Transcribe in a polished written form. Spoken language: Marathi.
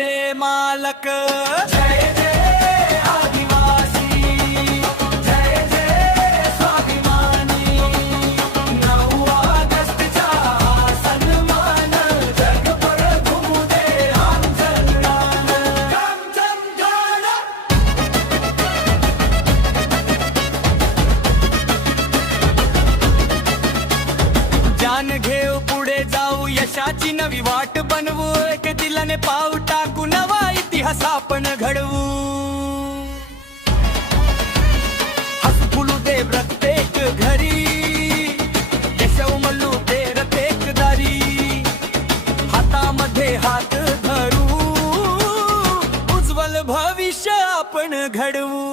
देशाचे मालक. जय जय आदिवासी, जय जय स्वाभिमानी. 9 ऑगस्टचा सन्मान जगभर घुमू दे आमचं गाण. जान घेऊ पुढे जाऊ, यशाची नवी वाट बनवू. एक दिलाने पाव टाकू, नवा इतिहास आपण घडवू. हसफुलू दे प्रत्येक घरी, यश उमलू दे रत्येक दारी. हातामध्ये हात धरू, उज्ज्वल भविष्य आपण घडवू.